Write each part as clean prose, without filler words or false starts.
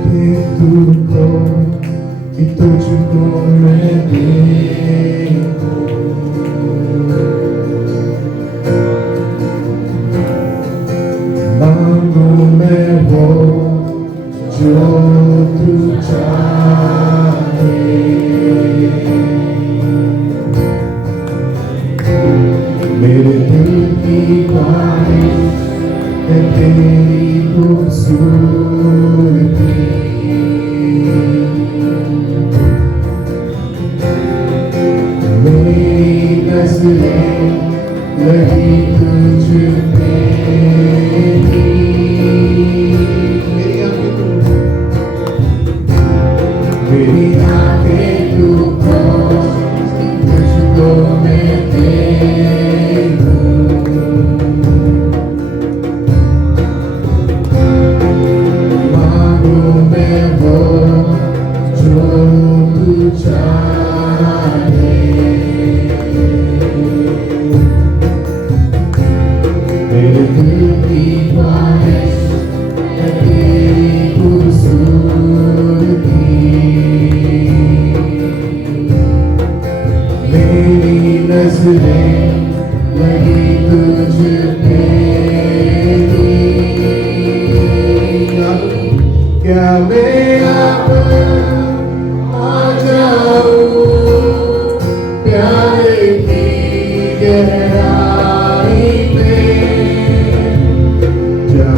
के तुझको कि तुझको मैं देखूं। मांगू मैं वो जो तू चाहे। मेरे दिल की ख्वाहिश है तेरी खूबसूरती। मेरी नज़रें लगी तुझ पे ही। मेरी आंखें तू खोल तुझको मैं देखूं। मांगू मैं वो जो तू चाहे। मेरे दिल की ख्वाहिश है तेरी खूबसूरती। मेरी नज़रें लगी तुझ पे ही। क्या मैं अब आ जाऊं प्यारे की गहराई में। जा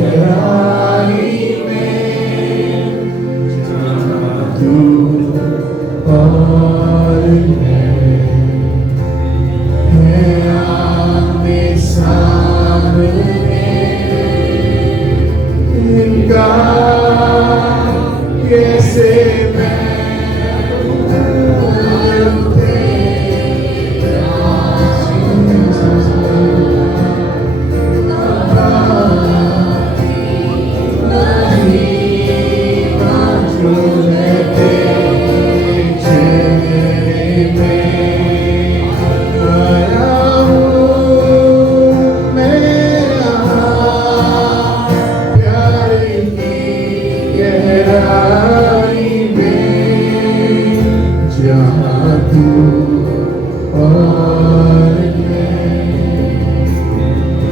गहराई में जहाँ तू और मैं आमने सामने इनका कैसे मैं जहाँ तू और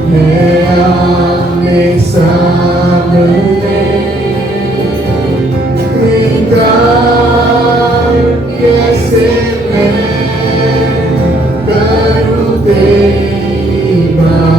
मैं आमने सामने इनकार कैसे मैं करूँ तेरी बात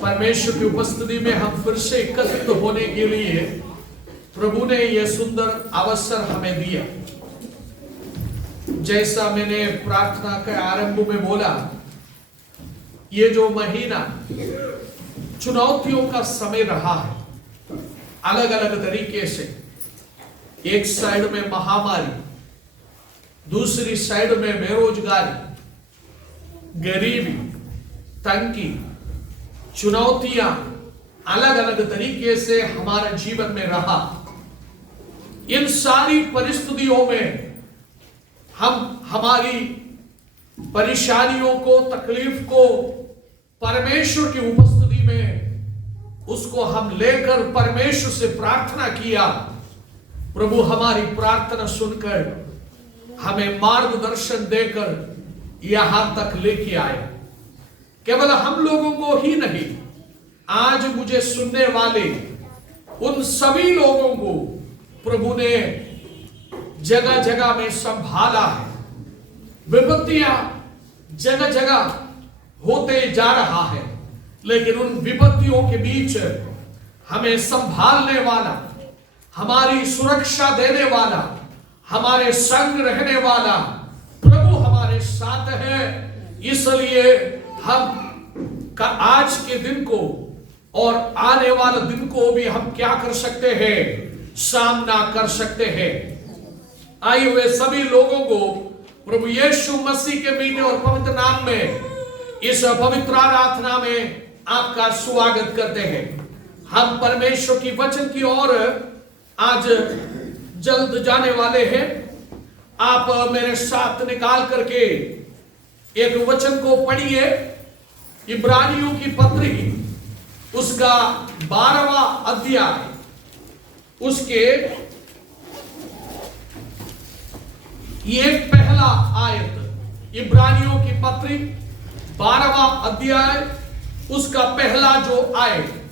परमेश्वर की उपस्थिति में हम फिर से एकत्रित होने के लिए प्रभु ने यह सुंदर अवसर हमें दिया। जैसा मैंने प्रार्थना के आरंभ में बोला, ये जो महीना चुनौतियों का समय रहा है, अलग अलग तरीके से। एक साइड में महामारी, दूसरी साइड में बेरोजगारी, गरीबी, तंगी, चुनौतियां अलग अलग तरीके से हमारे जीवन में रहा। इन सारी परिस्थितियों में हम हमारी परेशानियों को, तकलीफ को परमेश्वर की उपस्थिति में उसको हम लेकर परमेश्वर से प्रार्थना किया। प्रभु हमारी प्रार्थना सुनकर हमें मार्गदर्शन देकर यहां तक लेके आए। केवल हम लोगों को ही नहीं, आज मुझे सुनने वाले उन सभी लोगों को प्रभु ने जगह जगह में संभाला है। विपत्तियां जगह जगह होते जा रहा है, लेकिन उन विपत्तियों के बीच हमें संभालने वाला, हमारी सुरक्षा देने वाला, हमारे संग रहने वाला प्रभु हमारे साथ है। इसलिए हम का आज के दिन को और आने वाले दिन को भी हम क्या कर सकते हैं, सामना कर सकते हैं। आए हुए सभी लोगों को प्रभु यीशु मसीह के मीठे और पवित्र नाम में इस पवित्र आराधना में आपका स्वागत करते हैं। हम परमेश्वर की वचन की ओर आज जल्द जाने वाले हैं। आप मेरे साथ निकाल करके एक वचन को पढ़िए, इब्रानियों की पत्री उसका 12वां अध्याय, उसके ये पहला आयत। इब्रानियों की पत्री 12वां अध्याय, उसका पहला जो आयत।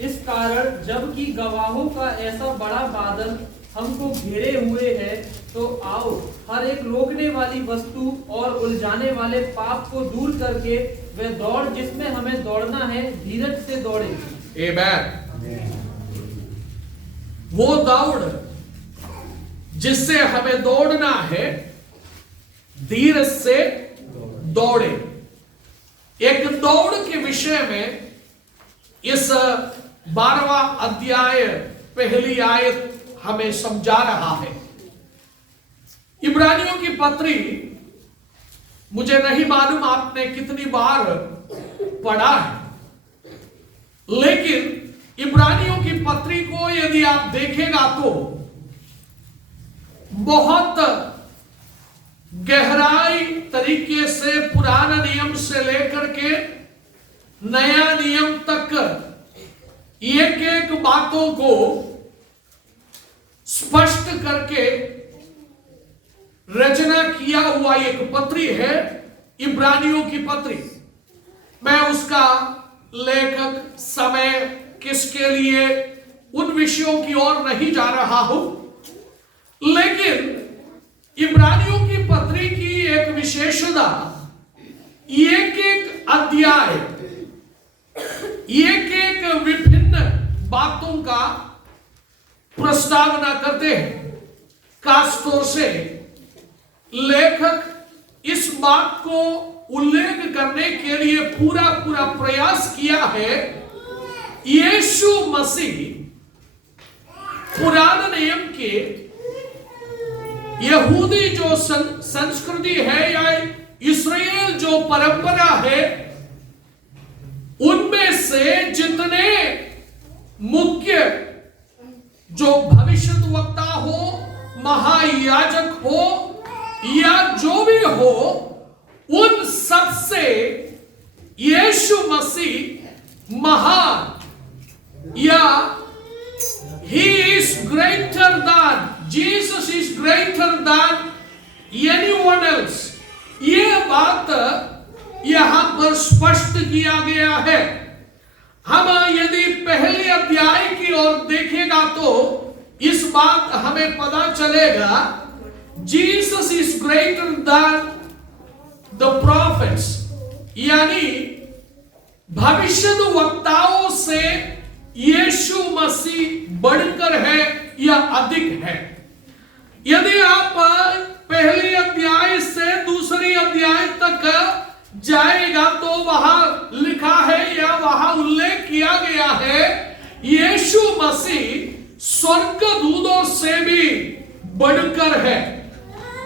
इस कारण जबकि गवाहों का ऐसा बड़ा बादल हमको घेरे हुए है, तो आओ हर एक रोकने वाली वस्तु और उलझाने वाले पाप को दूर करके वह दौड़ जिसमें हमें दौड़ना है, धीरज से दौड़े। आमीन। वो दौड़ जिससे हमें दौड़ना है, धीरज से दौड़े। एक दौड़ के विषय में इस 12वां अध्याय पहली आयत हमें समझा रहा है। इब्रानियों की पत्री, मुझे नहीं मालूम आपने कितनी बार पढ़ा है, लेकिन इब्रानियों की पत्री को यदि आप देखेगा तो बहुत गहराई तरीके से पुराना नियम से लेकर के नया नियम तक एक एक बातों को स्पष्ट करके रचना किया हुआ एक पत्री है इब्रानियों की पत्री। मैं उसका लेखक, समय, किसके लिए, उन विषयों की ओर नहीं जा रहा हूं, लेकिन इब्रानियों की पत्री की एक विशेषता, एक एक अध्याय एक एक विभिन्न बातों का प्रस्तावना करते हैं। खासतौर से लेखक इस बात को उल्लेख करने के लिए पूरा प्रयास किया है, यीशु मसीह पुराने नियम के यहूदी जो संस्कृति है या इस्राएल जो परंपरा है, उनमें से जितने मुख्य जो भविष्यद्वक्ता हो, महायाजक हो या जो भी हो, उन सब से यीशु मसीह महान, या he is greater than, Jesus is greater than anyone else, ये बात यहां पर स्पष्ट किया गया है। हम यदि पहले अध्याय की ओर देखेगा तो इस बात हमें पता चलेगा, Jesus is greater then the profits, यानी भविष्यद्वक्ताओं से यीशु मसीह बढ़कर है या अधिक है। यदि आप पहले अध्याय से दूसरी अध्याय तक जाएगा तो वहां लिखा है या वहां उल्लेख किया गया है, यीशु मसीह स्वर्गदूतों से भी बढ़कर है।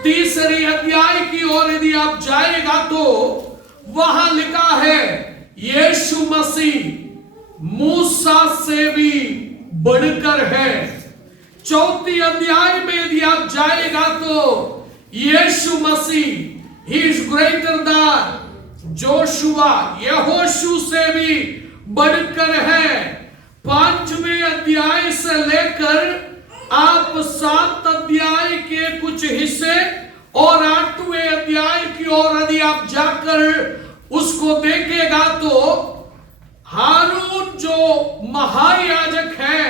तीसरी अध्याय की ओर यदि आप जाएगा तो वहां लिखा है, यीशु मसीह मूसा से भी बढ़कर है। चौथी अध्याय में यदि आप जाएगा तो Yeshu Masih he is greater than Joshua, Yahoshu से भी बढ़कर है। 5वें अध्याय से लेकर आप 7 अध्याय के कुछ हिस्से और 8वें अध्याय की ओर यदि आप जाकर उसको देखेगा तो हारून जो महायाजक है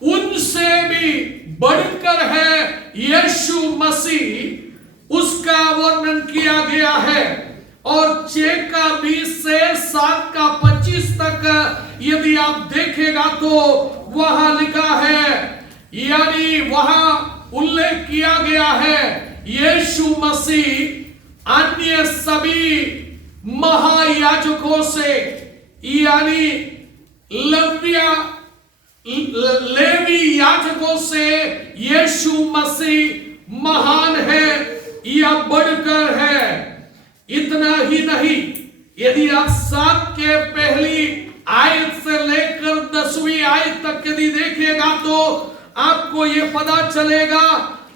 उनसे भी बढ़कर है यीशु मसीह, उसका वर्णन किया गया है। और 6 का 20 से 7 का 25 तक यदि आप देखेगा तो वहां लिखा है, यानी वहां उल्लेख किया गया है, यीशु मसीह अन्य सभी महायाजकों से, यानी लेवी याजकों से यीशु मसीह महान है या बढ़कर है। इतना ही नहीं, यदि आप 7 के पहली आयत से लेकर 10वीं आयत तक यदि देखिएगा तो आपको ये पता चलेगा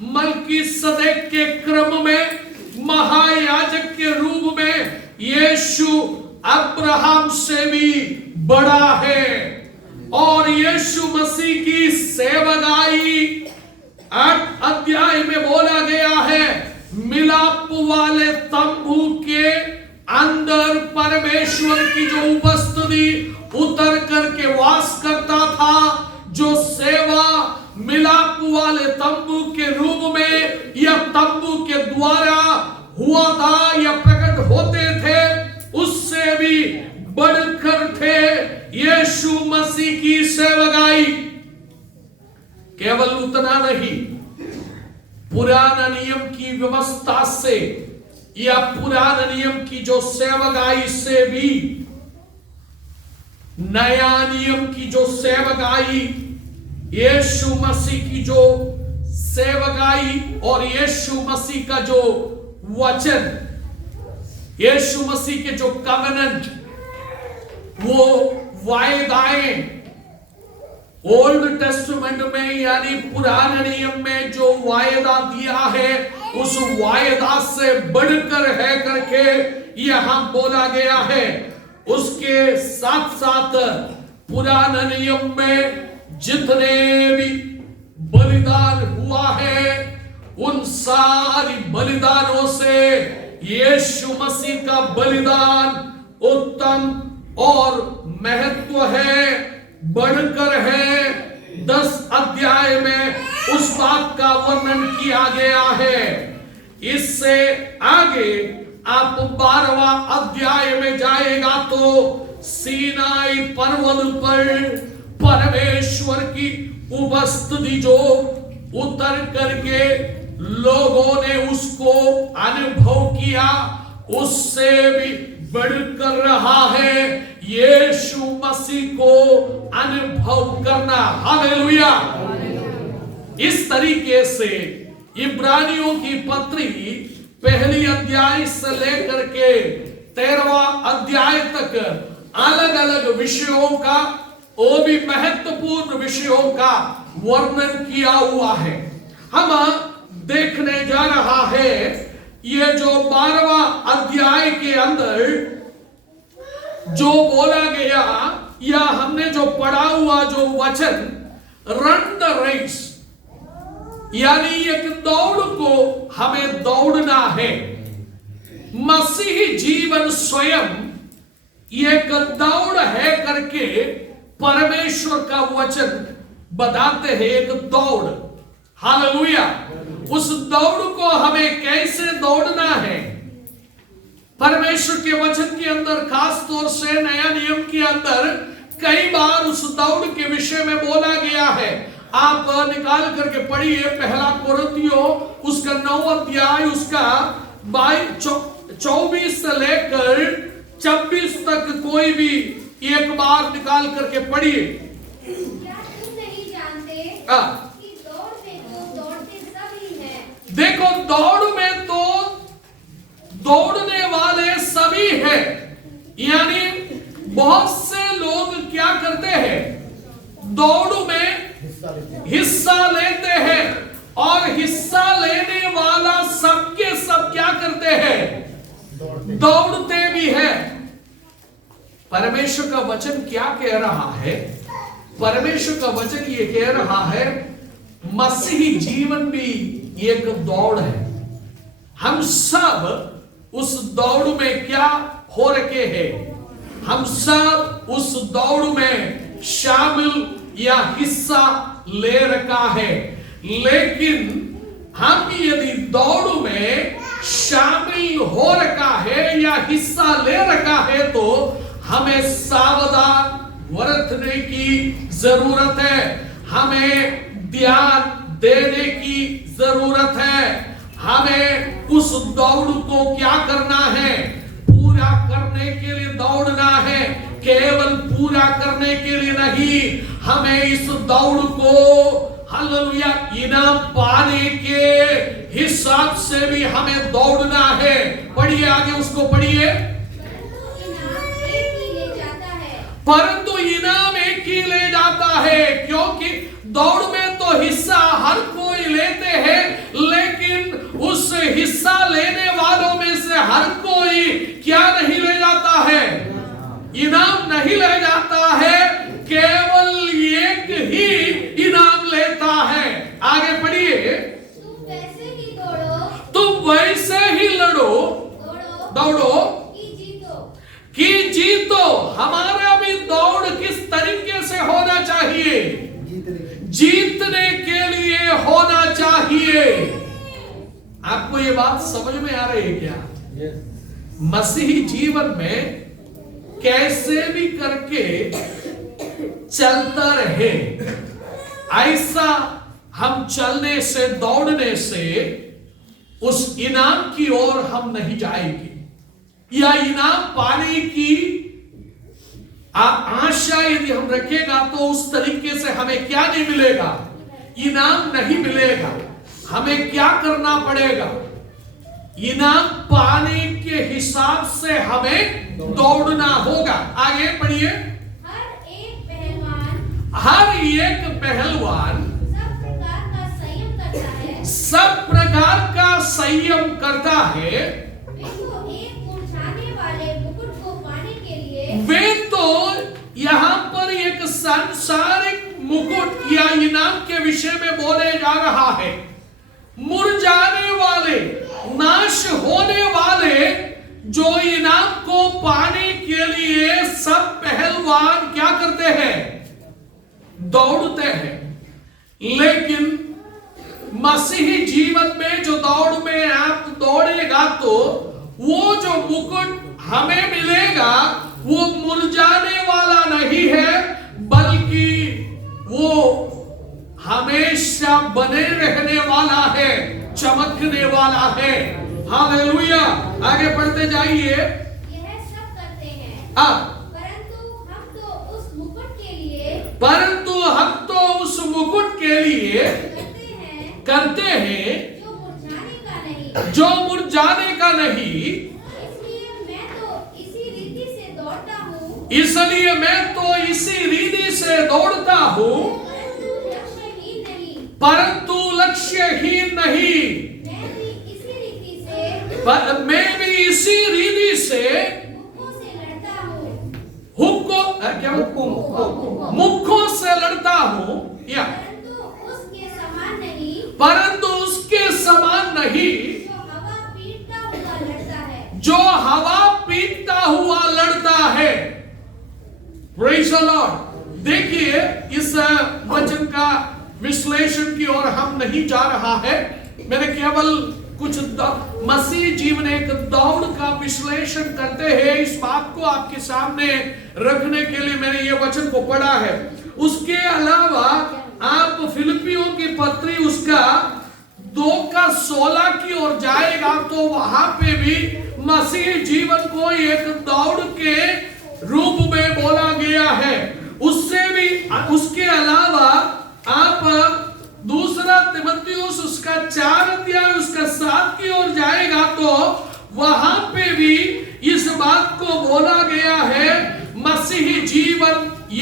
मलकीसदेक के क्रम में महायाजक के रूप में यीशु अब्राहम से भी बड़ा है। और यीशु मसीह की सेवकाई 8 अध्याय में बोला गया है, मिलाप वाले तंबू के अंदर परमेश्वर की जो उपस्थिति उतर करके वास करता था, जो सेवा मिलाप वाले तंबू के रूप में या तंबू के द्वारा हुआ था या प्रकट होते थे, उससे भी बढ़कर थे यीशु मसीह की सेवकाई। केवल उतना नहीं, पुराना नियम की व्यवस्था से या पुराना नियम की जो सेवकाई से भी नया नियम की जो सेवकाई, यीशु मसीह की जो सेवकाई और यीशु मसीह का जो वचन, यीशु मसीह के जो कवेनेंट, वो वायदाएं ओल्ड टेस्टमेंट में यानी पुराने नियम में जो वायदा दिया है, उस वायदा से बढ़कर है करके यहां बोला गया है। उसके साथ साथ पुराने नियम में जितने भी बलिदान हुआ है, उन सारी बलिदानों से यीशु मसीह का बलिदान उत्तम और महत्व है, बढ़कर है। 10 अध्याय में उस बात का वर्णन किया गया है। इससे आगे आप 12वां अध्याय में जाएगा तो सीनाई पर्वत पर परमेश्वर की उपस्थिति जो उतर करके लोगों ने उसको अनुभव किया, उससे भी बढ़कर रहा है यीशु मसीह को अनुभव करना। हालेलुया। इस तरीके से इब्रानियों की पत्री पहली अध्याय से लेकर के 13वां अध्याय तक अलग अलग विषयों का, वो भी महत्वपूर्ण विषयों का वर्णन किया हुआ है। हम देखने जा रहा है ये जो 12वां अध्याय के अंदर जो बोला गया या हमने जो पढ़ा हुआ जो वचन, रन द रेस, यानी एक दौड़ को हमें दौड़ना है। मसीही जीवन स्वयं एक दौड़ है करके परमेश्वर का वचन बताते हैं, एक दौड़। हालेलुया। उस दौड़ को हमें कैसे दौड़ना है, परमेश्वर के वचन के अंदर, खास तौर से नया नियम के अंदर कई बार उस दौड़ के विषय में बोला गया है। आप निकाल करके पढ़िए 1 कोरिन्थियों उसका 9 अध्याय उसका 24 से लेकर 26 तक कोई भी एक बार निकाल करके पढ़िए। क्या तुम नहीं जानते कि दौड़ में तो दौड़ते सभी हैं। देखो, दौड़ में तो दौड़ने वाले सभी हैं, यानी बहुत से लोग क्या करते हैं, दौड़ में हिस्सा लेते हैं, और हिस्सा लेने वाला सबके सब क्या करते हैं, दौड़ते भी हैं। परमेश्वर का वचन क्या कह रहा है, परमेश्वर का वचन ये कह रहा है मसीही जीवन भी एक दौड़ है। हम सब उस दौड़ में क्या हो रखे हैं, हम सब उस दौड़ में शामिल या हिस्सा ले रखा है। लेकिन हम यदि दौड़ में शामिल हो रखा है या हिस्सा ले रखा है तो हमें सावधान बरतने की जरूरत है, हमें ध्यान देने की जरूरत है। हमें उस दौड़ को क्या करना है, पूरा करने के लिए दौड़ना है, केवल पूरा करने के लिए नहीं। हमें इस दौड़ को हालेलुया इनाम पाने के हिसाब से भी हमें दौड़ना है। पढ़िए आगे, उसको पढ़िए। परंतु इनाम एक ही ले जाता है। परंतु इनाम एक ही ले जाता है, क्योंकि दौड़ में तो हिस्सा हर कोई लेते हैं, लेकिन उस हिस्सा लेने वालों में से हर कोई क्या नहीं ले जाता है? इनाम नहीं ले जाता है, केवल एक ही इनाम लेता है। आगे पढ़िए। तुम वैसे ही दौड़ो, तुम वैसे ही लड़ो, दौड़ो कि जीतो। हमारा भी दौड़ किस तरीके से होना चाहिए? जीतने के लिए होना चाहिए। आपको ये बात समझ में आ रही है क्या? मसीही जीवन में कैसे भी करके चलता रहे, ऐसा हम चलने से, दौड़ने से उस इनाम की ओर हम नहीं जाएंगे, या इनाम पाने की आशा यदि हम रखेगा तो उस तरीके से हमें क्या नहीं मिलेगा? इनाम नहीं मिलेगा। हमें क्या करना पड़ेगा? इनाम पाने के हिसाब से हमें दौड़ना होगा। आगे पढ़िए। हर एक पहलवान सब प्रकार का संयम करता है। वे तो यहां पर एक सांसारिक मुकुट या इनाम के विषय में बोले जा रहा है। मुरझाने वाले, नाश होने वाले जो इनाम को पाने के लिए सब पहलवान क्या करते हैं? दौड़ते हैं। लेकिन मसीही जीवन में जो दौड़ में आप दौड़ेगा तो वो जो मुकुट हमें मिलेगा वो मुरझाने वाला नहीं है, बल्कि वो हमेशा बने रहने वाला है, चमकने वाला है। हालेलुया। आगे बढ़ते जाइए। यह सब करते हैं, परंतु हम तो उस मुकुट के लिए करते हैं जो मुरझाने का नहीं। इसलिए मैं तो इसी रीति से दौड़ता हूं, परंतु लक्ष्यहीन नहीं। मैं भी इसी रीति से मुखों से लड़ता हूं, या परंतु उसके समान नहीं जो हवा पीटता हुआ लड़ता है। Praise the Lord। देखिए, इस वचन का विश्लेषण की ओर हम नहीं जा रहा है। मैंने केवल कुछ मसीह जीवन एक दौड़ का विश्लेषण करते हैं, इस बात को आपके सामने रखने के लिए मैंने ये वचन को पढ़ा है। उसके अलावा आप फिलिपियों की पत्री उसका 2:16 की ओर जाएगा तो वहां पे भी मसीह जीवन को एक दौड़ के रूप में बोला गया है। उससे भी, उसके अलावा आप दूसरा तिमुथियुस उसका 4 अध्याय उसका 7 की ओर जाएगा तो वहां पे भी इस बात को बोला गया है, मसीही जीवन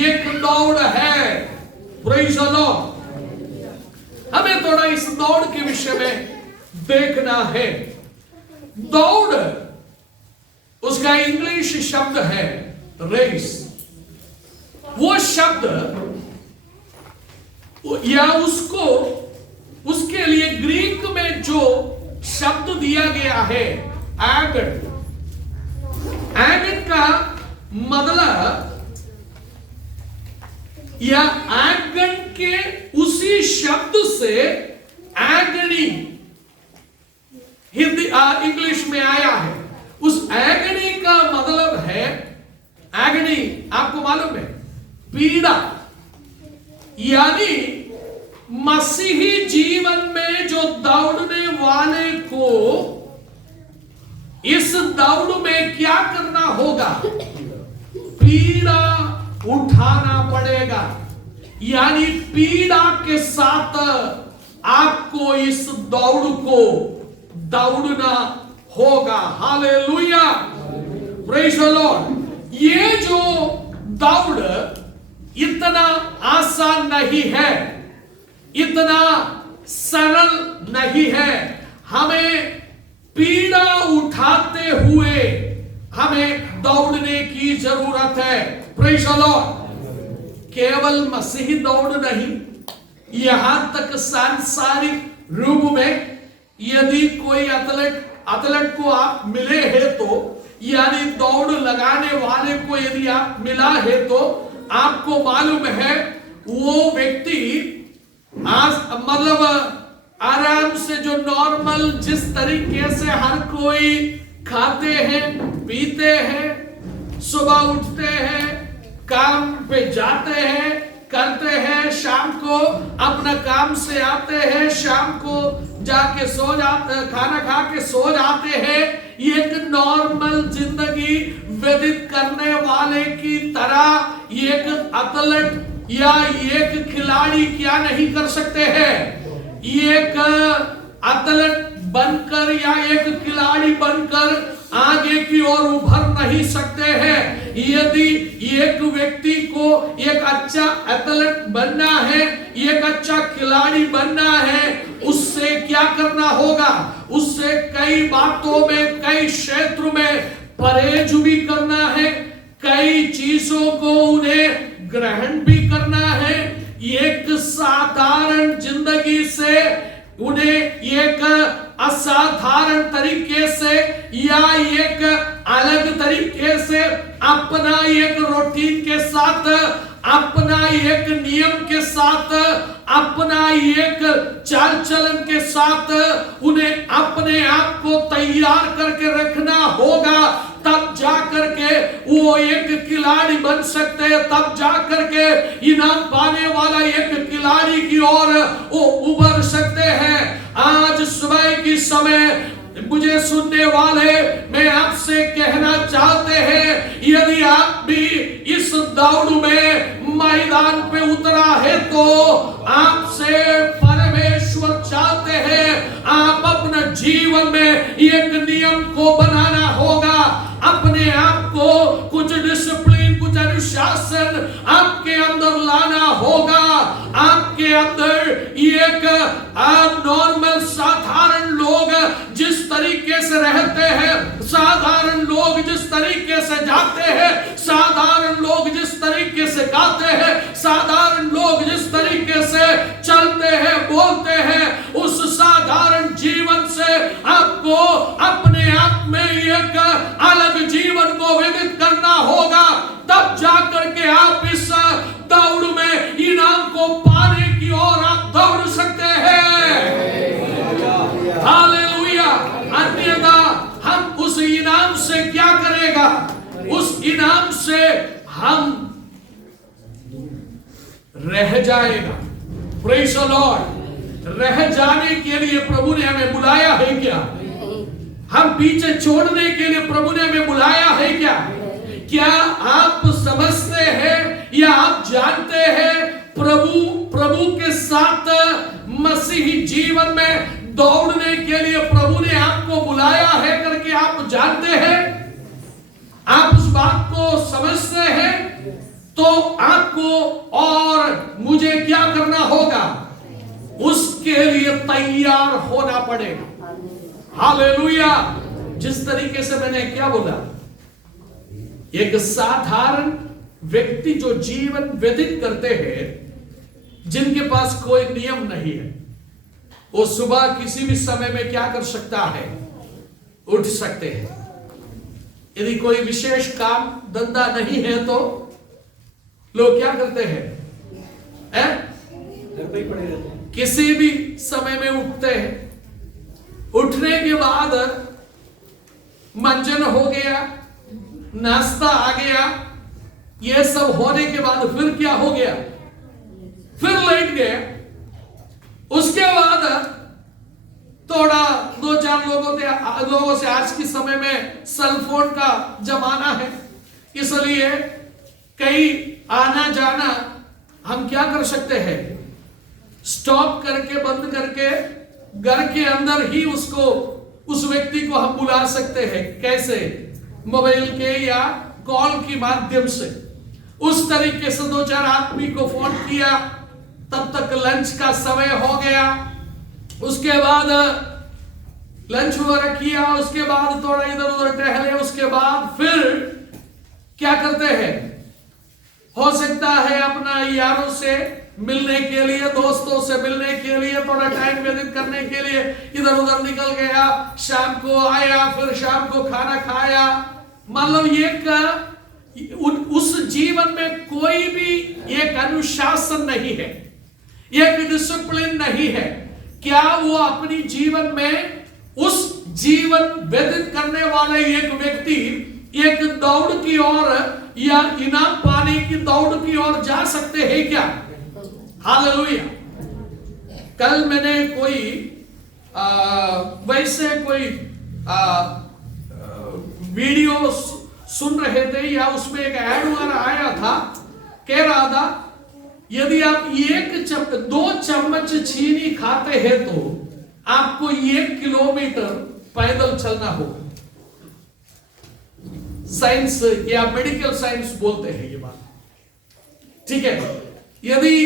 एक दौड़ है। Praise the Lord. हमें थोड़ा इस दौड़ के विषय में देखना है। दौड़ उसका इंग्लिश शब्द है रेस। वो शब्द या उसको, उसके लिए ग्रीक में जो शब्द दिया गया है एगन। एगन का मतलब या एगन के उसी शब्द से एगनी हिंदी इंग्लिश में आया है। उस एगनी का मतलब है, एगनी आपको मालूम है, पीड़ा। यानी मसीही जीवन में जो दौड़ने वाले को इस दौड़ में क्या करना होगा? पीड़ा उठाना पड़ेगा। यानी पीड़ा के साथ आपको इस दौड़ को दौड़ना होगा। Hallelujah, praise the Lord. ये जो दौड़ इतना आसान नहीं है। इतना सरल नहीं है। हमें पीड़ा उठाते हुए हमें दौड़ने की जरूरत है। Praise the Lord. केवल मसीही दौड़ नहीं, यहां तक सांसारिक रूप में यदि कोई एथलीट को आप मिले हैं तो, यानी दौड़ लगाने वाले को यदि आप मिला है तो आपको मालूम है वो व्यक्ति मतलब आराम से जो नॉर्मल जिस तरीके से हर कोई खाते हैं, पीते हैं, सुबह उठते हैं, काम पे जाते हैं, करते हैं, शाम को अपना काम से आते हैं, शाम को जाके सो जाते, खाना खा के सो जाते हैं, एक नॉर्मल जिंदगी व्यतीत करने वाले की तरह एक एथलीट या एक खिलाड़ी क्या नहीं कर सकते हैं? एक एथलीट बनकर या एक खिलाड़ी बनकर आगे की ओर उभर नहीं सकते हैं। यदि एक व्यक्ति को एक अच्छा एथलीट बनना है, एक अच्छा खिलाड़ी बनना है, उससे क्या करना होगा? उससे कई बातों में, कई क्षेत्र में परहेज भी करना है, कई चीजों को उन्हें ग्रहण भी करना है। एक साधारण जिंदगी से उन्हें एक असाधारण तरीके से या एक अलग तरीके से अपना एक रूटीन के साथ, अपना एक नियम के साथ, अपना एक चाल चलन के साथ उन्हें अपने आप को तैयार करके रखना होगा। तब जाकर के वो एक खिलाड़ी बन सकते हैं, तब जाकर के इनाम पाने वाला एक खिलाड़ी की ओर वो उभर सकते हैं। आज सुबह की समय मुझे सुनने वाले, मैं आपसे कहना चाहते हैं, यदि आप भी इस दौड़ में मैदान पे उतरा है तो आपसे परमेश्वर चाहते हैं आप अपना जीवन में एक नियम को बनाना होगा। अपने आप को कुछ डिसिप्लिन, कुछ अनुशासन आपके अंदर लाना होगा। आपके अंदर एक नॉर्मल साधारण लोग जिस तरीके से रहते हैं, साधारण लोग जिस तरीके से जाते हैं, साधारण लोग जिस तरीके से गाते हैं, साधारण लोग जिस तरीके से चलते हैं, बोलते हैं, उस साधारण जीवन से आपको अपने आप में एक अलग जीवन को व्यतीत करना होगा। तब जाकर के आप इस दौड़ में इनाम को पाने की ओर आप दौड़ सकते हैं। हालेलुया। अन्यथा हम उस इनाम से क्या करेगा? उस इनाम से हम रह जाएगा। Praise the Lord. रह जाने के लिए प्रभु ने हमें बुलाया है क्या? हम पीछे छोड़ने के लिए प्रभु ने हमें बुलाया है क्या? क्या आप समझते हैं या आप जानते हैं प्रभु के साथ मसीही जीवन में दौड़ने के लिए प्रभु ने आपको बुलाया है करके आप जानते हैं? आप उस बात को समझते हैं? तो आपको और मुझे क्या करना होगा? उसके लिए तैयार होना पड़ेगा। हालेलुया। जिस तरीके से मैंने क्या बोला, एक साधारण व्यक्ति जो जीवन व्यतीत करते हैं, जिनके पास कोई नियम नहीं है, वो सुबह किसी भी समय में क्या कर सकता है? उठ सकते हैं। यदि कोई विशेष काम धंधा नहीं है तो लोग क्या करते हैं? घर पे ही पड़े रहते हैं। किसी भी समय में उठते हैं। उठने के बाद मंजन हो गया, नाश्ता आ गया, ये सब होने के बाद फिर क्या हो गया? फिर लेट गए। उसके बाद थोड़ा 2-4 लोगों से आज के समय में सेल फोन का जमाना है, इसलिए कहीं आना जाना हम क्या कर सकते हैं? स्टॉप करके, बंद करके घर के अंदर ही उस व्यक्ति को हम बुला सकते हैं। कैसे? मोबाइल के या कॉल के माध्यम से। उस तरीके से 2-4 आदमी को फोन किया, तब तक लंच का समय हो गया। उसके बाद लंच वगैरह किया, उसके बाद थोड़ा इधर उधर टहले, उसके बाद फिर क्या करते हैं, हो सकता है अपना यारों से मिलने के लिए, दोस्तों से मिलने के लिए, थोड़ा टाइम व्यतीत करने के लिए इधर उधर निकल गया। शाम को आया, फिर शाम को खाना खाया। मतलब उस जीवन में कोई भी एक अनुशासन नहीं है, एक डिसिप्लिन नहीं है। क्या वो अपनी जीवन में उस जीवन व्यतीत करने वाले एक व्यक्ति एक दौड़ की ओर या इनाम पाने की दौड़ की ओर जा सकते हैं क्या? हालेलुया। कल मैंने कोई वैसे कोई वीडियो सुन रहे थे, या उसमें एक ऐड वगैरह आया था, कह रहा था यदि आप 2 चम्मच चीनी खाते हैं तो आपको 1 किलोमीटर पैदल चलना होगा। साइंस या मेडिकल साइंस बोलते हैं ये बात, ठीक है। यदि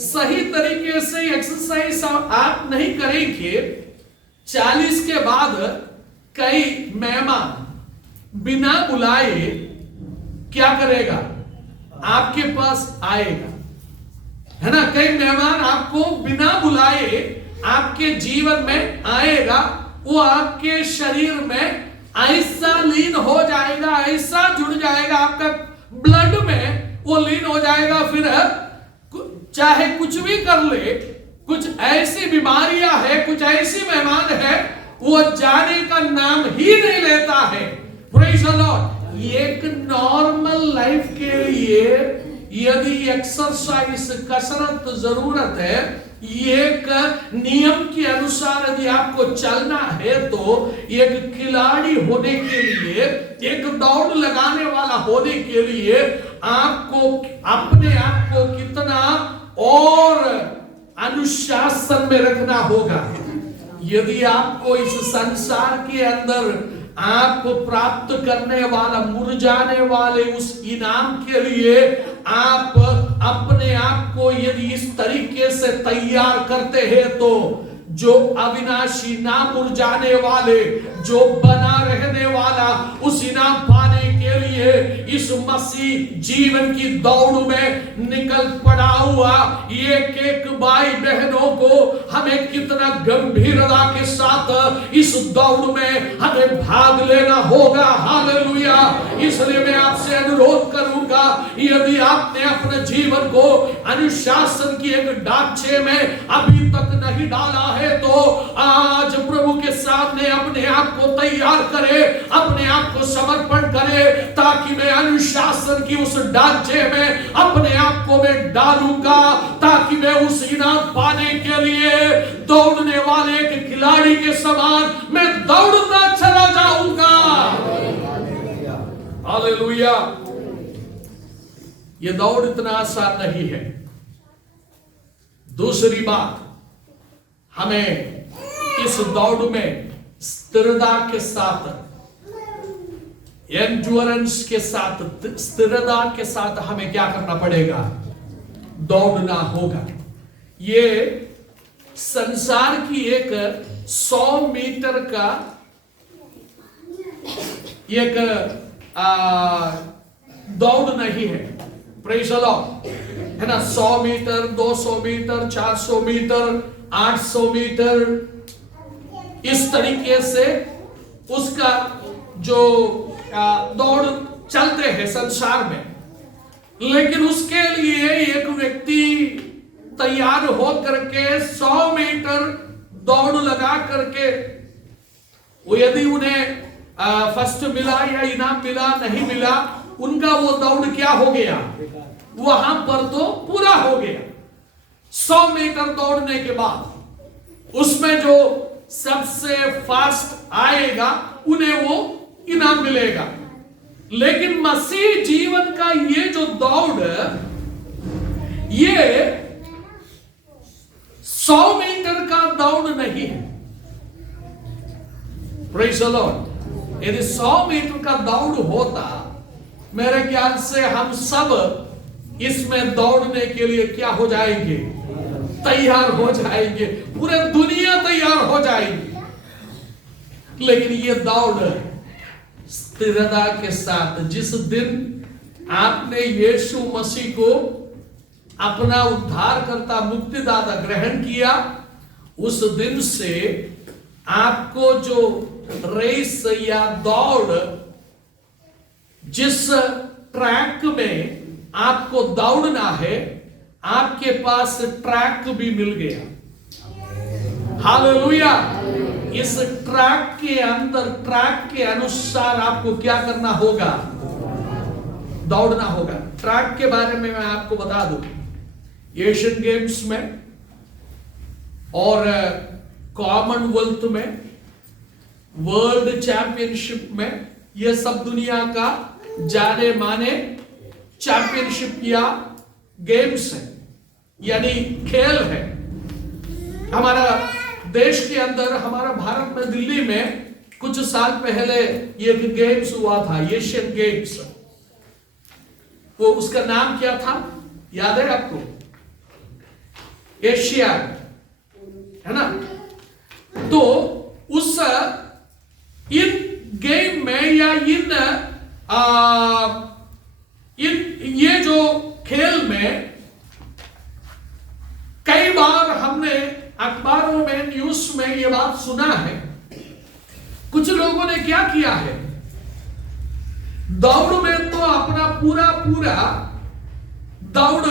सही तरीके से एक्सरसाइज आप नहीं करेंगे, 40 के बाद कई मेहमान बिना बुलाए क्या करेगा, आपके पास आएगा, है ना। कई मेहमान आपको बिना बुलाए आपके जीवन में आएगा। वो आपके शरीर में ऐसा लीन हो जाएगा, ऐसा जुड़ जाएगा आपका ब्लड में, वो लीन हो जाएगा। फिर चाहे कुछ भी कर ले, कुछ ऐसी बीमारियां है, कुछ ऐसी मेहमान है, वो जाने का नाम ही नहीं लेता है। Praise the Lord. एक नॉर्मल लाइफ के लिए यदि एक्सरसाइज, कसरत जरूरत है, एक नियम के अनुसार यदि आपको चलना है, तो एक खिलाड़ी होने के लिए, एक दौड़ लगाने वाला होने के लिए आपको अपने आप को कितना और अनुशासन में रखना होगा। यदि आपको इस संसार के अंदर आपको प्राप्त करने वाला, मुरझाने वाले उस इनाम के लिए आप अपने आप को यदि इस तरीके से तैयार करते हैं, तो जो अविनाशी, ना मुरझाने वाले, जो बना रहने वाला उस इनाम पाने के लिए इस मसीह जीवन की दौड़ में निकल पड़ा हुआ एक एक भाई बहनों को हमें कितना गंभीरता के साथ इस दौड़ में हमें भाग लेना होगा। हालेलुया। इसलिए मैं आपसे अनुरोध करूंगा, यदि आपने अपने जीवन को अनुशासन की एक ढांचे में अभी तक नहीं डाला है, तो आज प्रभु के सामने अपने आप को तैयार करे, अपने आप को समर्पण करे, ताकि मैं अनुशासन की उस ढांचे में अपने आप को मैं डालूंगा, ताकि मैं उस इनाम पाने के लिए दौड़ने वाले एक खिलाड़ी के समान मैं दौड़ता चला जाऊंगा। हालेलुया। ये दौड़ इतना आसान नहीं है। दूसरी बात, हमें इस दौड़ में स्थिरता के साथ, एंड्योरेंस के साथ, स्थिरता के साथ हमें क्या करना पड़ेगा, दौड़ना होगा। ये संसार की एक 100 मीटर का एक दौड़ नहीं है। प्रेज़ द लॉर्ड, है ना। 100 मीटर, 200 मीटर, 400 मीटर, 800 मीटर, इस तरीके से उसका जो दौड़ चलते हैं संसार में। लेकिन उसके लिए एक व्यक्ति तैयार हो करके 100 मीटर दौड़ लगा करके, वो यदि उन्हें फर्स्ट मिला या इनाम मिला, नहीं मिला, उनका वो दौड़ क्या हो गया, वहां पर तो पूरा हो गया। 100 मीटर दौड़ने के बाद उसमें जो सबसे फास्ट आएगा उन्हें वो इनाम मिलेगा। लेकिन मसीह जीवन का ये जो दौड़, ये 100 मीटर का दौड़ नहीं है। Praise the Lord. यदि 100 मीटर का दौड़ होता, मेरे ख्याल से हम सब इसमें दौड़ने के लिए क्या हो जाएंगे, तैयार हो जाएंगे, पूरे दुनिया तैयार हो जाएगी। लेकिन ये दौड़ स्थिरता के साथ, जिस दिन आपने यीशु मसीह को अपना उद्धारकर्ता मुक्तिदाता ग्रहण किया, उस दिन से आपको जो रेस या दौड़, जिस ट्रैक में आपको दौड़ना है, आपके पास ट्रैक भी मिल गया। हालेलुया। इस ट्रैक के अंदर, ट्रैक के अनुसार आपको क्या करना होगा? दौड़ना होगा। ट्रैक के बारे में मैं आपको बता दूं, एशियन गेम्स में और कॉमनवेल्थ में, वर्ल्ड चैंपियनशिप में, यह सब दुनिया का जाने माने चैंपियनशिप या गेम्स है, यानी खेल है। हमारा देश के अंदर, हमारा भारत में, दिल्ली में कुछ साल पहले ये गेम्स हुआ था, एशियन गेम्स। वो उसका नाम क्या था, याद है आपको? एशिया, है ना? तो उस इन गेम में या ये जो खेल में कई बार हमने अखबारों में, न्यूज में ये बात सुना है, कुछ लोगों ने क्या किया है, दौड़ में तो अपना पूरा दौड़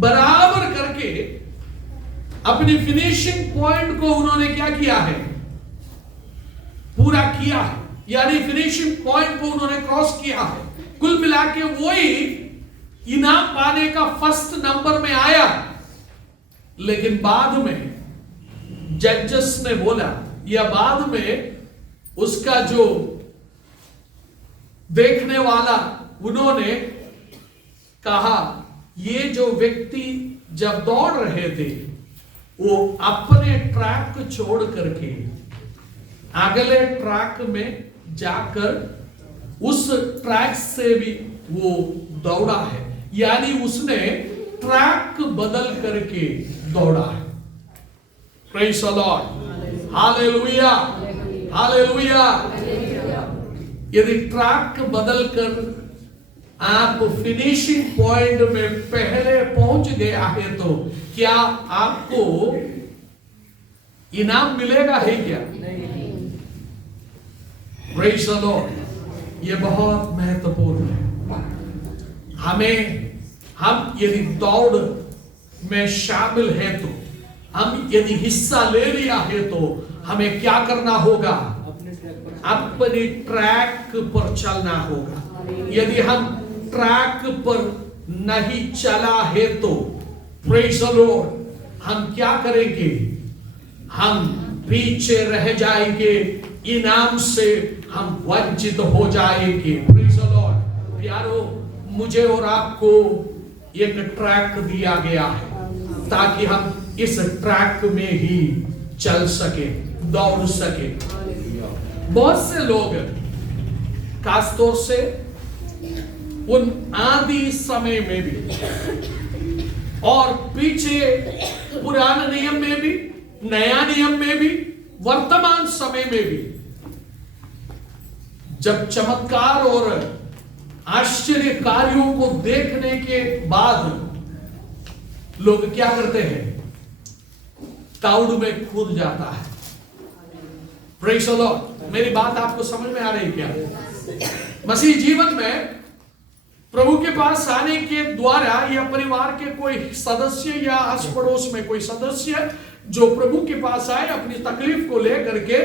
बराबर करके अपनी फिनिशिंग पॉइंट को उन्होंने क्या किया है, पूरा किया है, यानी फिनिशिंग पॉइंट को उन्होंने क्रॉस किया है। कुल मिला के वही इनाम पाने का फर्स्ट नंबर में आया। लेकिन बाद में जजेस ने बोला, या बाद में उसका जो देखने वाला, उन्होंने कहा, ये जो व्यक्ति जब दौड़ रहे थे, वो अपने ट्रैक छोड़ करके अगले ट्रैक में जाकर उस ट्रैक से भी वो दौड़ा है, यानी उसने ट्रैक बदल करके दौड़ा है। Praise the Lord, hallelujah, hallelujah. यदि ट्रैक बदल कर आप फिनिशिंग पॉइंट में पहले पहुंच गया है, तो क्या आपको इनाम मिलेगा है क्या? Praise the Lord. ये बहुत महत्वपूर्ण है। हम यदि दौड़ में शामिल है, तो हम यदि हिस्सा ले लिया है, तो हमें क्या करना होगा? अपने ट्रैक पर चलना होगा। यदि हम ट्रैक पर नहीं चला है, तो प्रेज़ द लॉर्ड, हम क्या करेंगे? हम पीछे रह जाएंगे, इनाम से हम वंचित हो जाएंगे। Praise the Lord. प्यारो, मुझे और आपको एक ट्रैक दिया गया है, ताकि हम इस ट्रैक में ही चल सके, दौड़ सके। बहुत से लोग, खासतौर से उन आदि समय में भी और पीछे पुराने नियम में भी, नया नियम में भी, वर्तमान समय में भी, जब चमत्कार और आश्चर्य कार्यों को देखने के बाद लोग क्या करते हैं? दौड़ में कूद जाता है। Praise the Lord. मेरी बात आपको समझ में आ रही है क्या? मसीह जीवन में प्रभु के पास आने के द्वारा, या परिवार के कोई सदस्य या आस पड़ोस में कोई सदस्य जो प्रभु के पास आए, अपनी तकलीफ को लेकर के,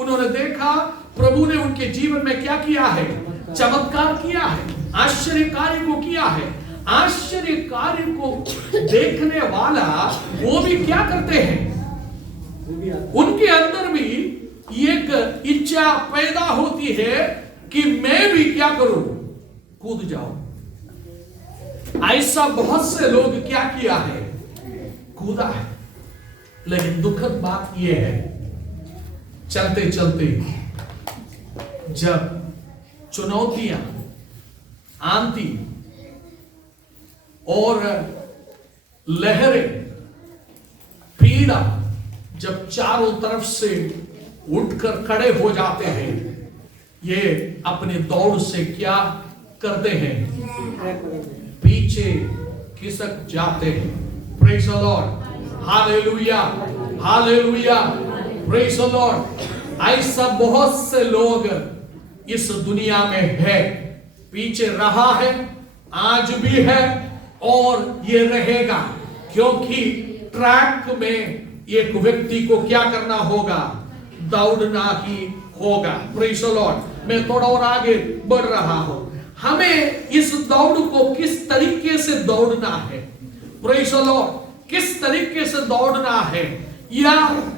उन्होंने देखा प्रभु ने उनके जीवन में क्या किया है? चमत्कार किया है, आश्चर्य कार्य को किया है। आश्चर्य कार्य को देखने वाला वो भी क्या करते हैं? उनके अंदर भी एक इच्छा पैदा होती है कि मैं भी क्या करूं? कूद जाऊं। ऐसा बहुत से लोग क्या किया है? कूदा है। लेकिन दुखद बात यह है, चलते चलते जब चुनौतियां आती और लहरें कीड़ा जब चारों तरफ से उठकर खड़े हो जाते हैं, ये अपनी दौड़ से क्या करते हैं? पीछे खिसक जाते हैं। Praise the Lord, hallelujah, hallelujah, praise the Lord. ऐसा बहुत से लोग इस दुनिया में है, पीछे रहा है, आज भी है और ये रहेगा, क्योंकि ट्रैक में एक व्यक्ति को क्या करना होगा? दौड़ना ही होगा। Praise the Lord. मैं थोड़ा और आगे बढ़ रहा हूं। हमें इस दौड़ को किस तरीके से दौड़ना है? Praise the Lord. किस तरीके से दौड़ना है, या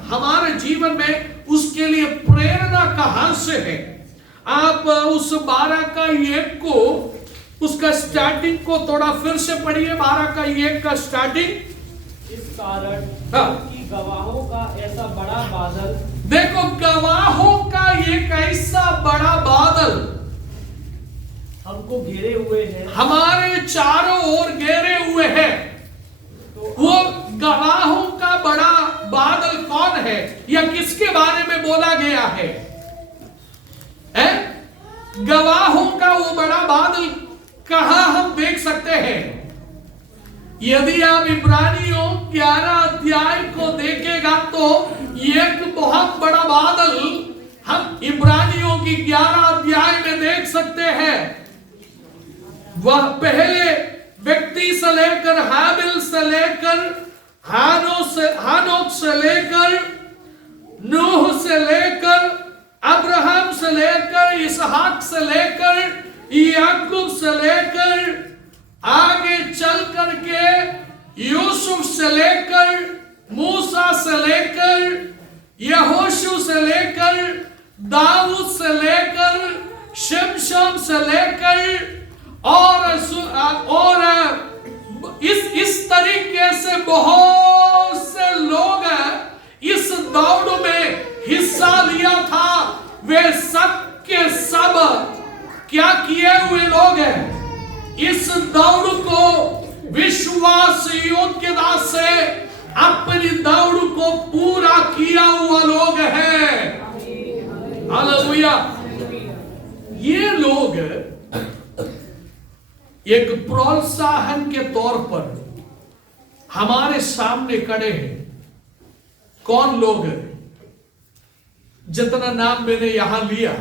हमारे जीवन में उसके लिए प्रेरणा कहां से है? आप उस 12 का 1 को, उसका स्टार्टिंग को थोड़ा फिर से पढ़िए। 12 का 1 का स्टार्टिंग। इस कारण हाँ। कि गवाहों का ऐसा बड़ा बादल, देखो, गवाहों का एक ऐसा बड़ा बादल हमको घेरे हुए है, हमारे चारों ओर घेरे हुए है। तो वो गवाहों का बड़ा बादल कौन है, या किसके बारे में बोला गया है? गवाहों का वो बड़ा बादल कहां हम देख सकते हैं? यदि आप इब्रानियों 11 अध्याय को देखेगा तो एक बहुत बड़ा बादल हम इब्रानियों की 11 अध्याय में देख सकते हैं। वह पहले व्यक्ति से लेकर, हाबिल से लेकर, हानोक से लेकर, नूह से लेकर, अब्राहम से लेकर, इसहाक से लेकर, याकूब से लेकर, आगे चल करके यूसुफ से लेकर, मूसा से लेकर, यहोशू से लेकर, दाऊद से लेकर, शिमशोन से लेकर, और इस तरीके से बहुत से लोग इस दौड़ में हिस्सा लिया था। वे सब के सब क्या किए हुए लोग हैं? इस दौड़ को विश्वास योग्यता से अपनी दौड़ को पूरा किया हुआ लोग हैं। हालेलुया। ये लोग एक प्रोत्साहन के तौर पर हमारे सामने खड़े हैं। कौन लोग हैं? जितना नाम मैंने यहां लिया,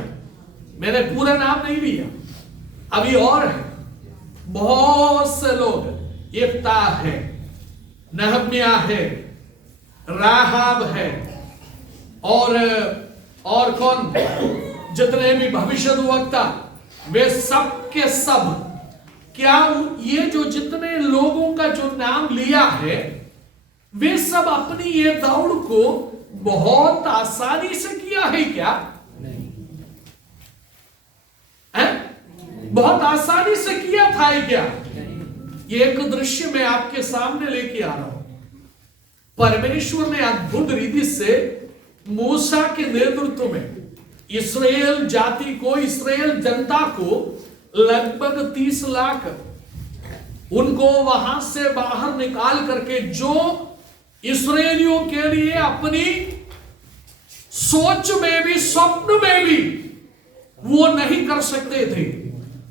मैंने पूरा नाम नहीं लिया, अभी और है बहुत से लोग। यिप्ता है, नहम्या है, राहाब है, और कौन, जितने भी भविष्यद्वक्ता, वे सब के सब, क्या ये जो जितने लोगों का जो नाम लिया है, वे सब अपनी ये दौड़ को बहुत आसानी से किया है क्या? नहीं। बहुत आसानी से किया था क्या? ये एक दृश्य मैं आपके सामने लेके आ रहा हूं। परमेश्वर ने अद्भुत रीति से मूसा के नेतृत्व में इस्राएल जाति को, इस्राएल जनता को लगभग 30 लाख उनको वहां से बाहर निकाल करके, जो इस्राएलियों के लिए अपनी सोच में भी, स्वप्न में भी वो नहीं कर सकते थे।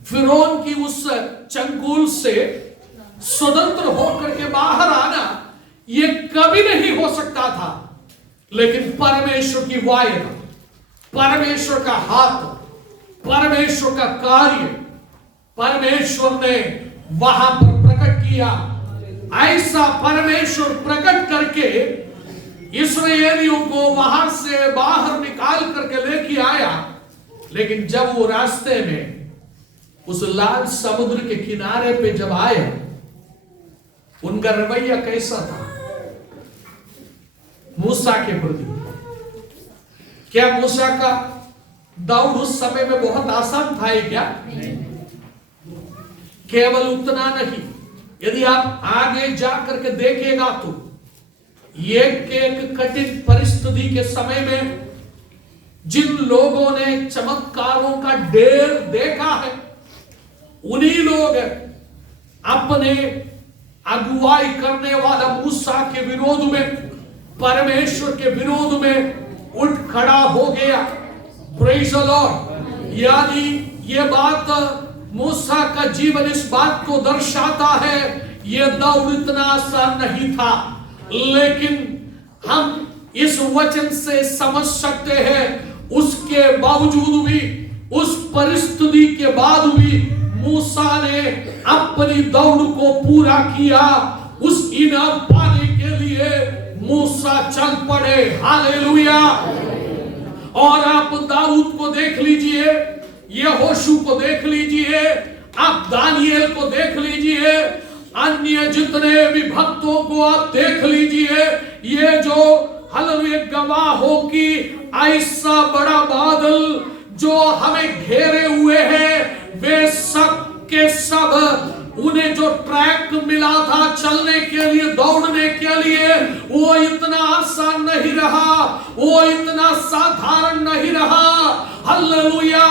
फिरौन की उस चंगुल से स्वतंत्र होकर के बाहर आना ये कभी नहीं हो सकता था। लेकिन परमेश्वर की वायदा, परमेश्वर का हाथ, परमेश्वर का कार्य, परमेश्वर ने वहां पर प्रकट किया। ऐसा परमेश्वर प्रकट करके इस्राएलियों को वहां से बाहर निकाल करके लेके आया। लेकिन जब वो रास्ते में उस लाल समुद्र के किनारे पे जब आए, उनका रवैया कैसा था मूसा के प्रति? क्या मूसा का दौड़ उस समय में बहुत आसान था क्या? केवल उतना नहीं, यदि आप आगे जाकर के देखेगा तो एक कठिन परिस्थिति के समय में जिन लोगों ने चमत्कारों का ढेर देखा है, उन्हीं लोग अपने अगुवाई करने वाला मूसा के विरोध में परमेश्वर के विरोध में उठ खड़ा हो गया। Praise the Lord. यानी ये बात मूसा का जीवन इस बात को दर्शाता है, ये दौड़ इतना आसान नहीं था, लेकिन हम इस वचन से समझ सकते हैं उसके बावजूद भी, उस परिस्थिति के बाद भी मूसा ने अपनी दौड़ को पूरा किया। उस इनाम पाने के लिए मूसा चल पड़े। हालेलुया। और आप दाऊद को देख लीजिए, यहोशू को देख लीजिए, आप दानिएल को देख लीजिए, अन्य जितने भी भक्तों को आप देख लीजिए, ये जो हालेलुया गवाह हो कि ऐसा बड़ा बादल जो हमें घेरे हुए हैं, वे सब के सब उन्हें जो ट्रैक मिला था चलने के लिए, दौड़ने के लिए, वो इतना आसान नहीं रहा, वो इतना साधारण नहीं रहा। हालेलुया।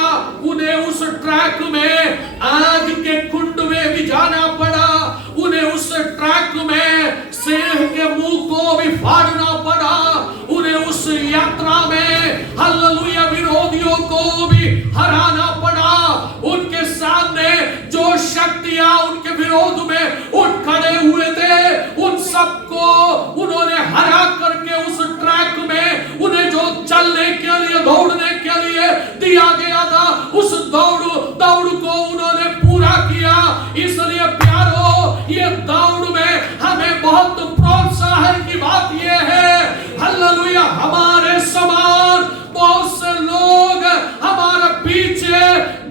उन्हें उस ट्रैक में आग के कुंड में भी जाना पड़ा, उन्हें उस ट्रैक में सिंह के मुंह को भी फाड़ना पड़ा, उन्हें उस यात्रा में हालेलुया विरोधियों को भी हराना पड़ा। उनके सामने जो शक्तियां उनके विरोध में उठ खड़े हुए थे, उन सबको उन्होंने हरा करके उस ट्रैक में उन्हें जो चलने के लिए, दौड़ने के लिए दिया गया था, उस दौड़ को उन्होंने पूरा किया। इसलिए प्यारो, ये दौड़ में हमें बहुत प्रोत्साहन की बात ये है, हालेलुया, हमारे समान बहुत से लोग हमारे पीछे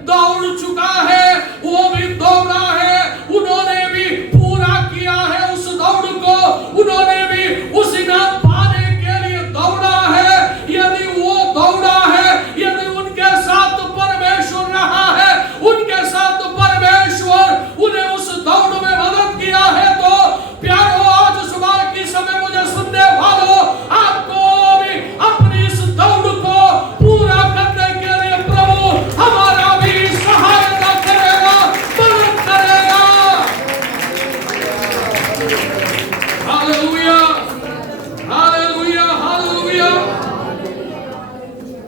दौड़ चुका है, वो भी दौड़ा है, उन्होंने भी पूरा किया है उस दौड़ को, उन्होंने भी उस इनाम पाने के लिए दौड़ा है। यदि वो दौड़ा है, यदि उनके साथ परमेश्वर रहा है, उनके साथ परमेश्वर उन्हें उस दौड़ में मदद किया है, तो प्यारो, आज सुबह के समय मुझे सुनने वालों, आपको भी अपनी इस दौड़ को पूरा करने के लिए प्रभु हमारा भी सहायता करेगा, मदद करेगा। Hallelujah, hallelujah, hallelujah.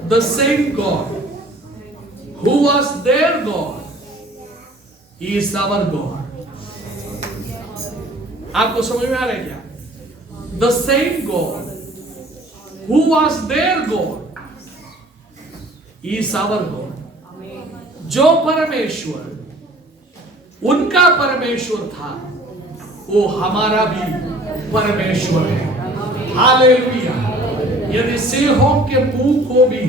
The same God who was their God is our God. आपको समझ में आ रहा है क्या? The same God who was their God is our God. जो परमेश्वर उनका परमेश्वर था, वो हमारा भी परमेश्वर है। हालेलुया। यदि सिंहों के मुंह को भी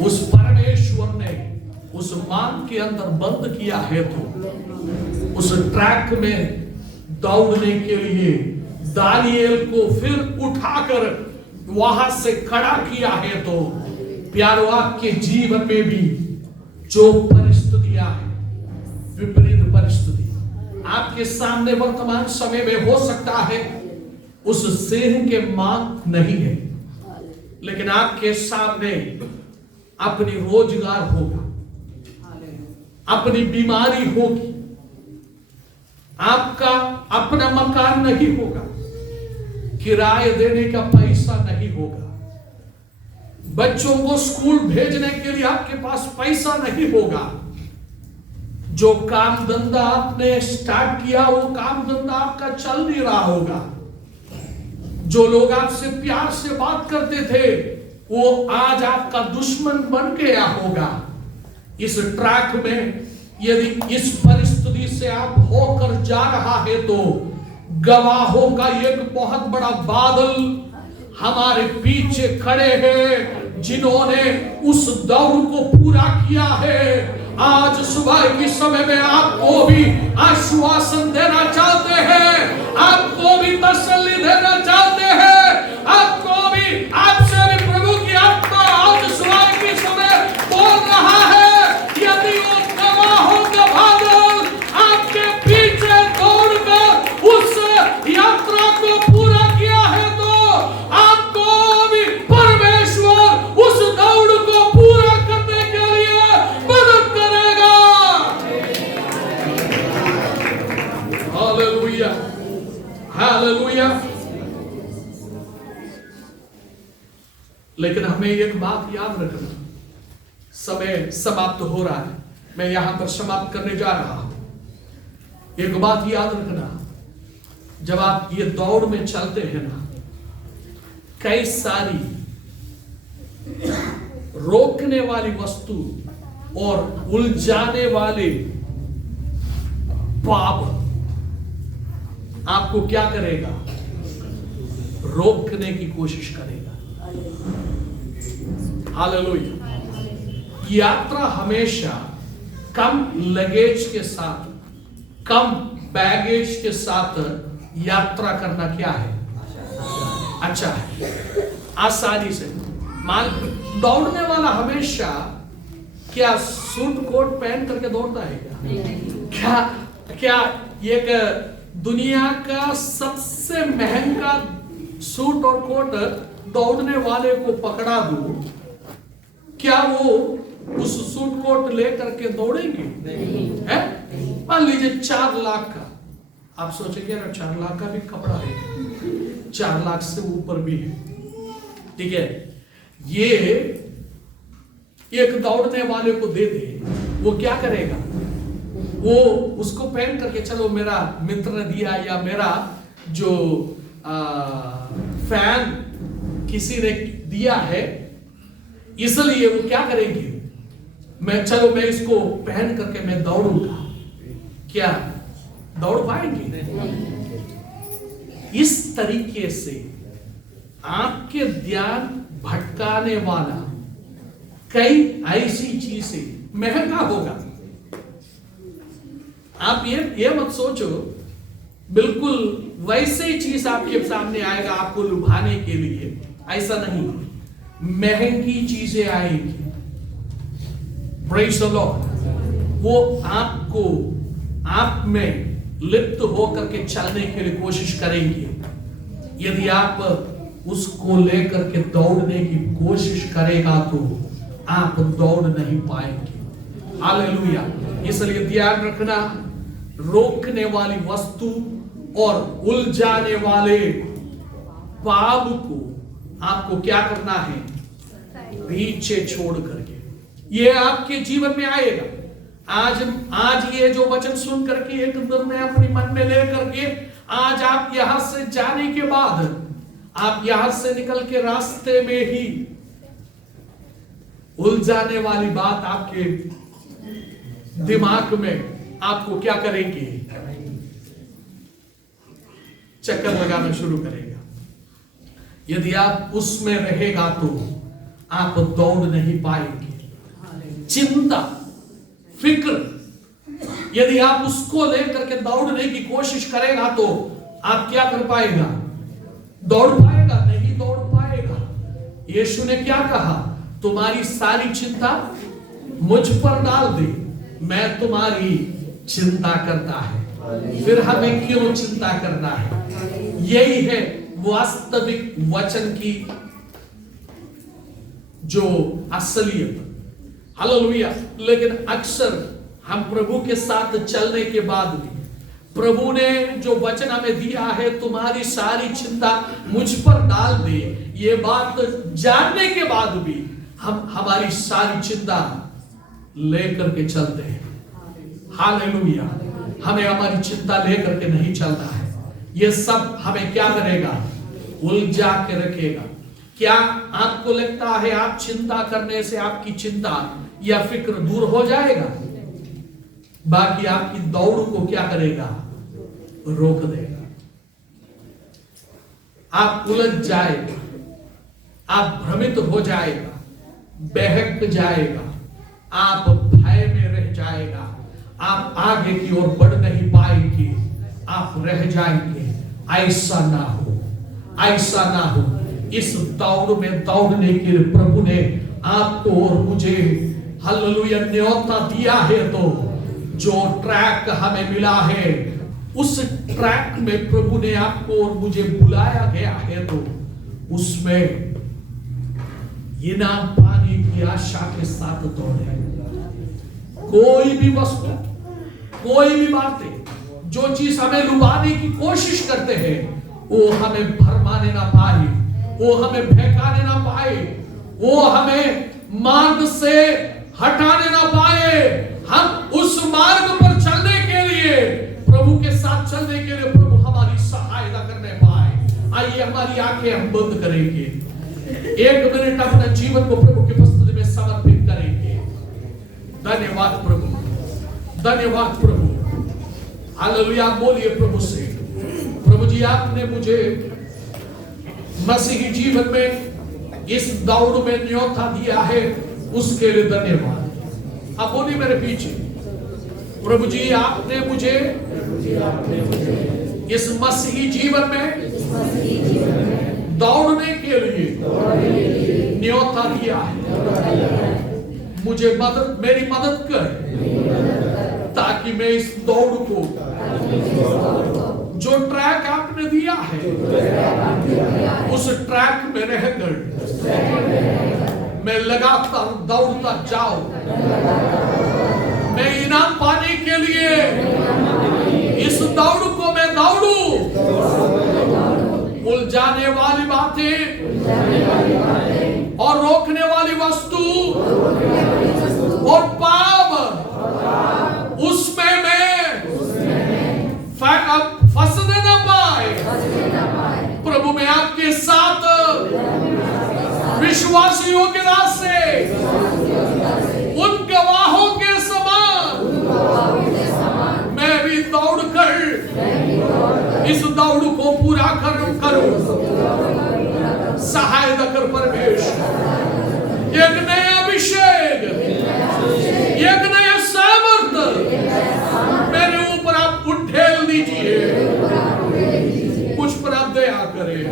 उस परमेश्वर ने उस मान के अंदर बंद किया है, तो उस ट्रैक में दौड़ने के लिए दानिएल को फिर उठाकर वहां से खड़ा किया है, तो प्यारो, आपके जीवन में भी जो परिस्थितियां हैं, विपरीत परिस्थिति आपके सामने वर्तमान समय में हो सकता है, उस सिंह के मांग नहीं है, लेकिन आपके सामने अपनी रोजगार होगा, अपनी बीमारी होगी, आपका अपना मकान नहीं होगा, किराए देने का पैसा नहीं होगा, बच्चों को स्कूल भेजने के लिए आपके पास पैसा नहीं होगा, जो काम धंधा आपने स्टार्ट किया वो काम धंधा आपका चल नहीं रहा होगा, जो लोग आपसे प्यार से बात करते थे वो आज आपका दुश्मन बन गया होगा। इस ट्रैक में यदि इस परिस्थिति से आप होकर जा रहा है, तो गवाहों का एक बहुत बड़ा बादल हमारे पीछे खड़े हैं, जिन्होंने उस दौड़ को पूरा किया है। आज सुबह के समय में आपको भी आश्वासन देना चाहते हैं, आपको भी तसल्ली देना चाहते हैं, आपको भी, आपसे भी प्रभु की आत्मा आज सुबह के समय बोल रहा है। यदि वो गवाहों का बादल आपके पीछे दौड़कर उस यात्रा को पूरा किया है, तो आपको भी परमेश्वर उस दौड़ को पूरा करने के लिए मदद करेगा। Hallelujah, hallelujah. लेकिन हमें एक बात याद रखना, समय समाप्त हो रहा है, मैं यहां पर समाप्त करने जा रहा हूं। एक बात याद रखना, जब आप ये दौड़ में चलते हैं ना, कई सारी रोकने वाली वस्तु और उलझाने वाले पाप आपको क्या करेगा? रोकने की कोशिश करेगा। हालेलुया। यात्रा हमेशा कम लगेज के साथ, कम बैगेज के साथ यात्रा करना क्या है? अच्छा है, आसानी से। मान दौड़ने वाला हमेशा क्या सूट कोट पहन करके दौड़ता है क्या? क्या एक दुनिया का सबसे महंगा सूट और कोट दौड़ने वाले को पकड़ा दूं, क्या वो उस सूट कोट लेकर के दौड़ेंगे? है? मान लीजिए 4 लाख का, आप सोचेंगे ना 4 लाख का भी कपड़ा है, 4 लाख से ऊपर भी है, ठीक है। ये एक दौड़ने वाले को दे दे, वो क्या करेगा? वो उसको पहन करके, चलो मेरा मित्र ने दिया या मेरा जो फैन किसी ने दिया है, इसलिए वो क्या करेंगे? मैं इसको पहन करके मैं दौड़ूंगा। क्या दौड़ पाएंगे? इस तरीके से आपके ध्यान भटकाने वाला कई ऐसी चीजें, महंगा होगा। आप ये मत सोचो बिल्कुल वैसे ही चीज आपके सामने आएगा आपको लुभाने के लिए, ऐसा नहीं। महंगी चीजें आएंगी, प्रेज़ द लॉर्ड। वो आपको आप में लिप्त होकर के चलने के लिए कोशिश करेंगे। यदि आप उसको लेकर के दौड़ने की कोशिश करेगा तो आप दौड़ नहीं पाएंगे। हालेलुया। इसलिए ध्यान रखना, रोकने वाली वस्तु और उलझाने वाले पाप को आपको क्या करना है? पीछे छोड़ करके। ये आपके जीवन में आएगा। आज ये जो वचन सुन करके एक निर्णय अपने मन में ले करके, आज आप यहां से जाने के बाद, आप यहां से निकल के रास्ते में ही उलझाने वाली बात आपके दिमाग में आपको क्या करेंगे? चक्कर लगाना शुरू करेगा। यदि आप उसमें रहेगा तो आप दौड़ नहीं पाएंगे। चिंता, फिक्र, यदि आप उसको लेकर के दौड़ने की कोशिश करेगा तो आप क्या कर पाएगा? दौड़ पाएगा? नहीं दौड़ पाएगा। यीशु ने क्या कहा? तुम्हारी सारी चिंता मुझ पर डाल दे, मैं तुम्हारी चिंता करता है। फिर हमें क्यों चिंता करना है? यही है वास्तविक वचन की जो असलियत। हालेलुया। लेकिन अक्सर हम प्रभु के साथ चलने के बाद भी, प्रभु ने जो वचन हमें दिया है, तुम्हारी सारी चिंता मुझ पर डाल दे, ये बात जानने के बाद भी हम हमारी सारी चिंता लेकर के चलते हैं। हालेलुया। हमें हमारी चिंता लेकर के नहीं चलता है। ये सब हमें क्या करेगा? उलझा के रखेगा। क्या आपको लगता है आप चिंता करने से आपकी चिंता या फिक्र दूर हो जाएगा? बाकी आपकी दौड़ को क्या करेगा? रोक देगा। आप उलझ जाएगा, आप भ्रमित हो जाएगा, बहक जाएगा, आप भय में रह जाएगा, आप आगे की ओर बढ़ नहीं पाएंगे, आप रह जाएंगे। ऐसा ना हो, ऐसा ना हो। इस दौड़ में दौड़ने के लिए प्रभु ने आपको और मुझे हालेलुया न्योता दिया है। तो जो ट्रैक हमें मिला है, उस ट्रैक में प्रभु ने आपको और मुझे बुलाया गया है, तो उसमें इनाम पाने की आशा के साथ दौड़े। कोई भी वस्तु, कोई भी बातें, जो चीज हमें लुभाने की कोशिश करते हैं, वो हमें भरमाने ना पाए, वो हमें बहकाने ना पाए, वो हमें मार्ग से हटाने ना पाए। हम उस मार्ग पर चलने के लिए, प्रभु के साथ चलने के लिए प्रभु हमारी सहायता करने पाए। आइए हमारी आंखें हम बंद करेंगे, 1 मिनट अपने जीवन को प्रभु की उपस्थिति में समर्पित करेंगे। धन्यवाद प्रभु, धन्यवाद प्रभु। हालेलुया, बोलिए प्रभु से, प्रभु जी आपने मुझे मसीही जीवन में इस दौड़ में न्योता दिया है, उसके लिए धन्यवाद। अब बोलिए मेरे पीछे, प्रभु जी आपने मुझे इस मसीही जीवन में दौड़ने के लिए न्योता दिया है। मुझे मदद, मेरी मदद कर ताकि मैं इस दौड़ को, जो ट्रैक आपने दिया है, उस ट्रैक में रहकर मैं लगातार दौड़ता जाऊं। मैं इनाम पाने के लिए इस दौड़ को मैं दौड़ूं। उलझाने वाली बातें और रोकने वाली वस्तु और पाप, उसमें मैं फंसने न पाए। प्रभु मैं आपके साथ विश्वासियों के रास्ते, उन गवाहों के समान मैं भी दौड़कर इस दौड़ को पूरा करूं। सहायता कर परमेश्वर, एक नया अभिषेक, एक नया सामर्थ्य मेरे ऊपर आप उठेल दीजिए। कुछ पर आप दया करें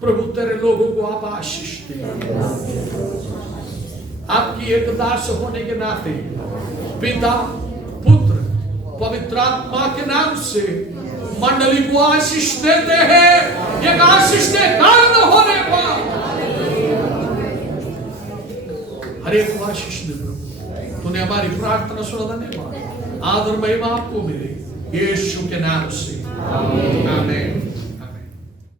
प्रभु, तेरे लोगों को आप आशीष दें। आपकी एक दास होने के नाते पिता, पुत्र, पवित्र आत्मा के नाम से मंडली को आशीष देते हैं। एक आशीष के कारण होने पर हर एक को आशीष दे प्रभु। तूने हमारी प्रार्थना सुना, धन्यवाद। आदर महिमा आपको मिले, यीशु के नाम से आमीन।